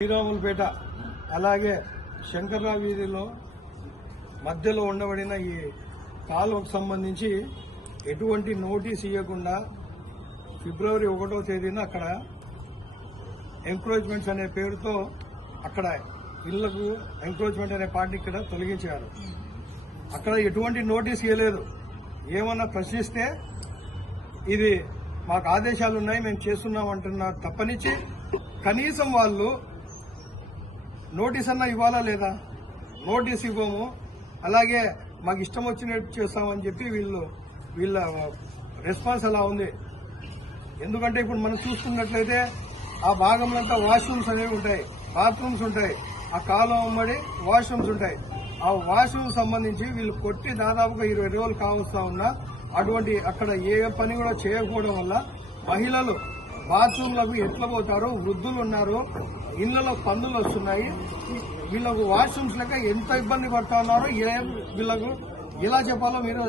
శ్రీరాములపేట అలాగే శంకర్రావు వీధిలో మధ్యలో ఉండబడిన ఈ కాలువకు సంబంధించి ఎటువంటి నోటీస్ ఇవ్వకుండా ఫిబ్రవరి 1వ తేదీన అక్కడ ఎంక్రోచ్మెంట్స్ అనే పేరుతో అక్కడ ఇళ్లకు ఎంక్రోచ్మెంట్ అనే పార్టీ ఇక్కడ తొలగించారు. అక్కడ ఎటువంటి నోటీస్ ఇవ్వలేదు. ఏమన్నా ప్రశ్నిస్తే ఇది మాకు ఆదేశాలు ఉన్నాయి, మేము చేస్తున్నాం అంటున్నారు తప్పనిచ్చి కనీసం వాళ్ళు నోటీస్ అన్నా ఇవ్వాలా లేదా? నోటీస్ ఇవ్వము, అలాగే మాకు ఇష్టం వచ్చినట్టు చేస్తామని చెప్పి వీళ్ళ రెస్పాన్స్ అలా ఉంది. ఎందుకంటే ఇప్పుడు మనం చూసుకున్నట్లయితే ఆ భాగంలో అంతా వాష్రూమ్స్ అనేవి ఉంటాయి, బాత్రూమ్స్ ఉంటాయి, ఆ కాలం అమ్మడి వాష్రూమ్స్ ఉంటాయి. ఆ వాష్రూమ్ సంబంధించి వీళ్ళు కొట్టి దాదాపుగా 20 రోజులు కావస్తా ఉన్నా అటువంటి అక్కడ ఏ పని కూడా చేయకపోవడం వల్ల మహిళలు బాత్రూంలకు ఎట్లా పోతారు, వృద్ధులు ఉన్నారు, ఇళ్లలో పందులు వస్తున్నాయి, వీళ్ళకు వాష్రూమ్స్ లెక్క ఎంత ఇబ్బంది పడతా ఉన్నారో వీళ్ళకు ఎలా చెప్పాలో మీరు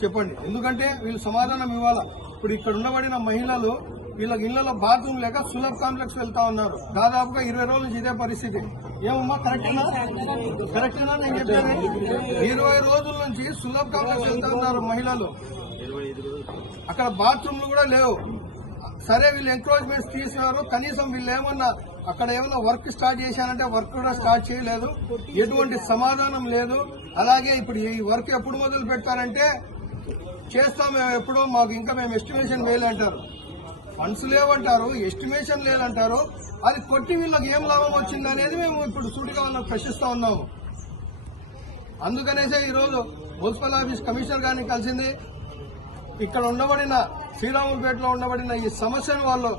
చెప్పండి. ఎందుకంటే వీళ్ళు సమాధానం ఇవ్వాలా. ఇప్పుడు ఇక్కడ ఉండబడిన మహిళలు వీళ్ళకి ఇళ్లలో బాత్రూమ్ లేక సులభ్ కాంప్లెక్స్ వెళ్తా ఉన్నారు. దాదాపుగా 20 రోజుల నుంచి ఇదే పరిస్థితి. ఏమమ్మా కరెక్టేనా నేను చెప్పాను? 20 రోజుల నుంచి సులభ్ కాంప్లెక్స్ వెళ్తా ఉన్నారు మహిళలు. అక్కడ బాత్రూమ్లు కూడా లేవు. సరే వీళ్ళు ఎంక్రోచ్మెంట్స్ తీసినారు, కనీసం వీళ్ళు ఏమన్నా అక్కడ ఏమన్నా వర్క్ స్టార్ట్ చేశారంటే వర్క్ కూడా స్టార్ట్ చేయలేదు, ఎటువంటి సమాధానం లేదు. అలాగే ఇప్పుడు ఈ వర్క్ ఎప్పుడు మొదలు పెడతారంటే చేస్తాం మేము ఎప్పుడో, మాకు ఇంకా మేము ఎస్టిమేషన్ వేయాలంటారు. ఫండ్స్ లేవంటారు, ఎస్టిమేషన్ లేదంటారు. అది కొట్టి వీళ్ళకి ఏం లాభం వచ్చింది అనేది మేము ఇప్పుడు సూటిగా వాళ్ళకి ప్రశ్నిస్తా ఉన్నాము. అందుకనేసే ఈరోజు మున్సిపల్ ఆఫీస్ కమిషనర్ గారిని కలిసింది. ఇక్కడ ఉండబడిన శ్రీరాములపేటలో ఉండబడిన ఈ సమస్యను వాళ్ళు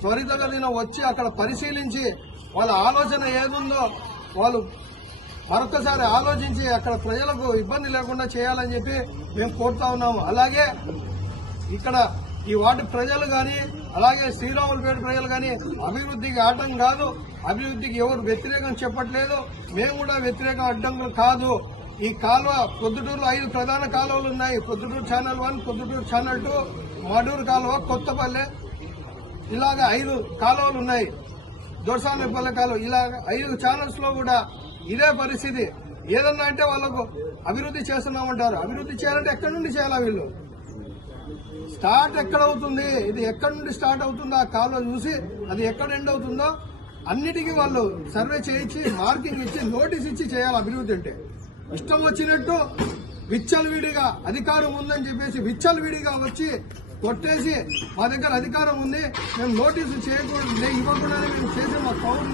త్వరితగతిన వచ్చి అక్కడ పరిశీలించి వాళ్ళ ఆలోచన ఏదుందో వాళ్ళు మరొకసారి ఆలోచించి అక్కడ ప్రజలకు ఇబ్బంది లేకుండా చేయాలని చెప్పి మేము కోరుతా ఉన్నాము. అలాగే ఇక్కడ ఈ వార్డు ప్రజలు కానీ అలాగే శ్రీరాములపేట ప్రజలు కానీ అభివృద్ధికి ఆటం కాదు, అభివృద్ధికి ఎవరు వ్యతిరేకం చెప్పట్లేదు, మేము కూడా వ్యతిరేకం అడ్డంకులు కాదు. ఈ కాలువ పొద్దుటూరులో 5 ప్రధాన కాలువలు ఉన్నాయి. పొద్దుటూరు ఛానల్ 1, పొద్దుటూరు ఛానల్ 2, మడూరు కాలువ, కొత్తపల్లె, ఇలాగ 5 కాలువలు ఉన్నాయి. దొరసానపల్లె కాలువ, ఇలాగ 5 ఛానల్స్ లో కూడా ఇదే పరిస్థితి. ఏదన్నా అంటే వాళ్ళకు అభివృద్ధి చేస్తున్నామంటారు. అభివృద్ధి చేయాలంటే ఎక్కడి నుండి చేయాలా? వీళ్ళు స్టార్ట్ ఎక్కడ అవుతుంది, ఇది ఎక్కడి నుండి స్టార్ట్ అవుతుందో ఆ కాలువ చూసి అది ఎక్కడ ఎండ్ అవుతుందో అన్నిటికీ వాళ్ళు సర్వే చేయించి మార్కింగ్ ఇచ్చి నోటీస్ ఇచ్చి చేయాలి. అభివృద్ధి అంటే ఇష్టం వచ్చినట్టు విచ్చలవిడిగా అధికారం ఉందని చెప్పేసి విచ్చలవిడిగా వచ్చి కొట్టేసి మా దగ్గర అధికారం ఉంది, మేము నోటీసు చేయకూడదు, ఇవ్వకుండానే మేము చేసే మా పౌరులు